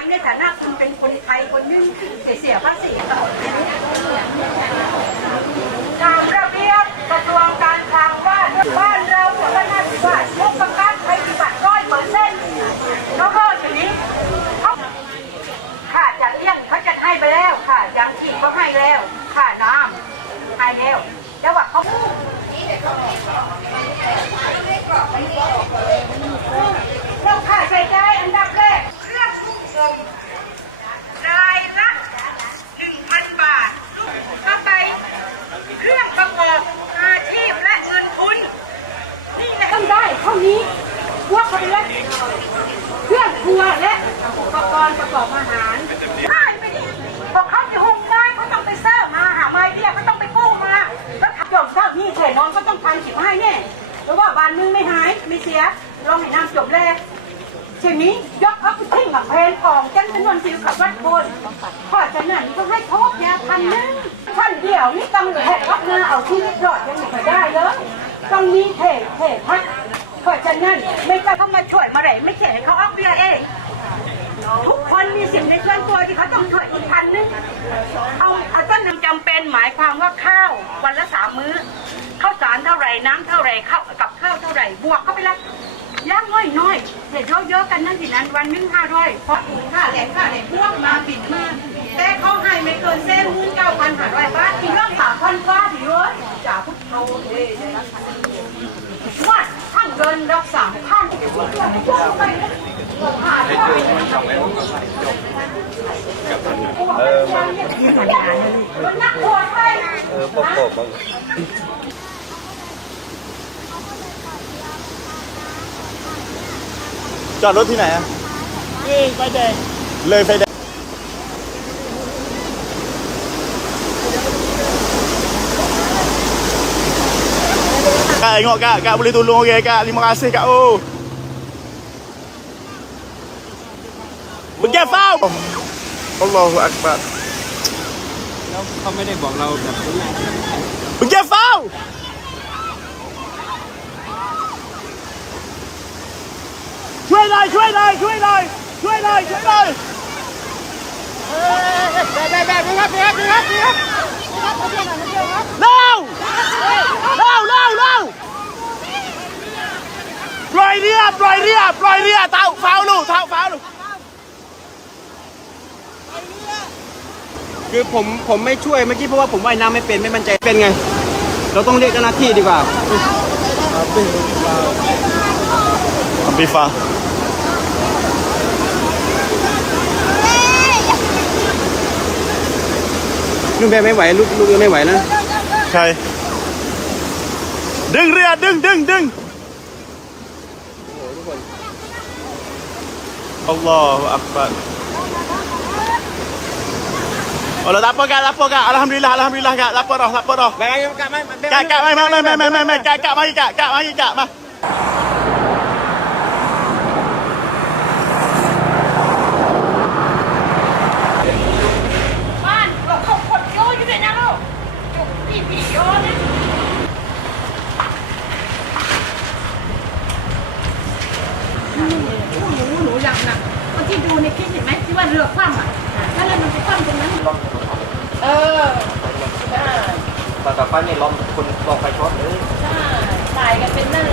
ยในฐานะคุณเป็นคนไทยคนหนึงเสียภาษีต่อตามระเบียบกระทรวงการคลังว่าบ้านเราสาธารณสุขว่างบประกันภัยพิบัติร้อยเปอร์เซ็นต์แล้วก็ทีนี้ขาค่าจะเลี้ยงเขาจะให้ไปแล้วค่ะยังชีพก็ให้แล้วค่าน้ำให้แล้วแต่ว่าเขาเราค่าใช้จ่ายอันดับแรกเครื่องทุกชมรายละ1,000 บาทเข้าไปเครื่องประกอบอาชีพและเงินทุน นี่แหละต้องได้เท่านี้พวกเขาไปแล้วเครื่องครัวและอุปกรณ์ประกอบอาหารใช่ไปดิพอเขาจะหุงได้เขาต้องไปเสิร์ฟมาหาไม้เรียกเขาต้องไปกู้มาแล้วถ้าหยอมเท่านี้แขนนอนก็ต้องพันสิบให้แน่เพราะว่าวันนึงไม่หายไม่เสียลองให้น้ำจบแรกทีนี้ยกเอาไปทิ้งกับเพลนของจันทนนทิวกับวัดโพนพอจะนั่นก็ให้โทษยาพันหนึงท่านเดียวนี่ต้องแหกรับงาเอาชีวิตรอดยังไม่ได้เลยต้องมีเทเทพัก เพราะฉะนั้นไม่ต้องเข้ามาช่วยมาไหนไม่ใช่เขาออกเบี้ยเอง ทุกคนมีสิ่งในส่วนตัวที่เขาต้องช่วยอีกพันหนึงเอาเอาต้นน้ำจำเป็นหมายความว่าข้าววันละสามมื้อข้าวสารเท่าไหร่น้ำเท่าไหร่ข้าวกับข้าวเท่าไหร่บวกเข้าไปละย่างน้อยน้อยเดี๋ยวเยอะๆกันนั่นสินั้นวันหนึงห้าร้อยเพราะค่าแรงค่าแรงพวกมาบิดมาแต่เขาให้ไม่เกินเส้นมื่นเก้าพันห้าร้อยบาทที่เรื่องสามพันบาทที่เว้ยจ่าพุทโธเลยวัดทั้ง เงินรักษาพันเดี๋ยวคุณเพื่อนไม่ช่วยไปนะหาได้เออมันมันนักบวชไปเออประกอบมันจอดรถที่ไหนอะนี่ไฟแดงเลยไฟแดง Kak, tengok kak, kak boleh tolong okey kak. Terima kasih kak. Oh. Pergi fau. Allahu akbar. แล้วเขาไม่ได้บอกเราแบบ Pergi fau. ช่วยหน่อยช่วยหน่อยช่วยหน่อยช่วยหน่อยช่วยหน่อยแบบแบบแบบนี้ครับนี่ครับนี่ครับนี่ครับเร็วเร็วเร็วเร็วปล่อยเรือปล่อย เรือปล่อยเรือเท้าเฝ้าลูกเท้าเฝ้าลูกคือผมผมไม่ช่วยเมื่อกี้เพราะว่าผมว่ายน้ำไม่เป็นไม่มั่นใจเป็นไง เราต้องเรียกเจ้าหน้าที่ดีกว่าปีฟ้าลูกแบบไม่ไหวลูกลูกยังไม่ไหวนะใครดึงเรือดึงดึงดึงอัลลอฮฺอัก Allahu Akbar Oh, tak apa kak, tak apa kak. Alhamdulillah, alhamdulillah kak. Tak apa dah, tak apa dah. Kak, kak, mai, mai, mai, mai, mai, mai, mai. Kak, kak, mari kak. Kak, mari kak. Mai. Thank you. นักเมื่อกี้ดูในคลิปเห็นไหมที่ว่าเรือคว่ำอะแล้วแล้วมันไปคว่ำตรงนั้นเออใช่แต่แต่ไฟนี่ล้อมคนกองไฟช็อตเลยใช่ตายกันเป็นนั่น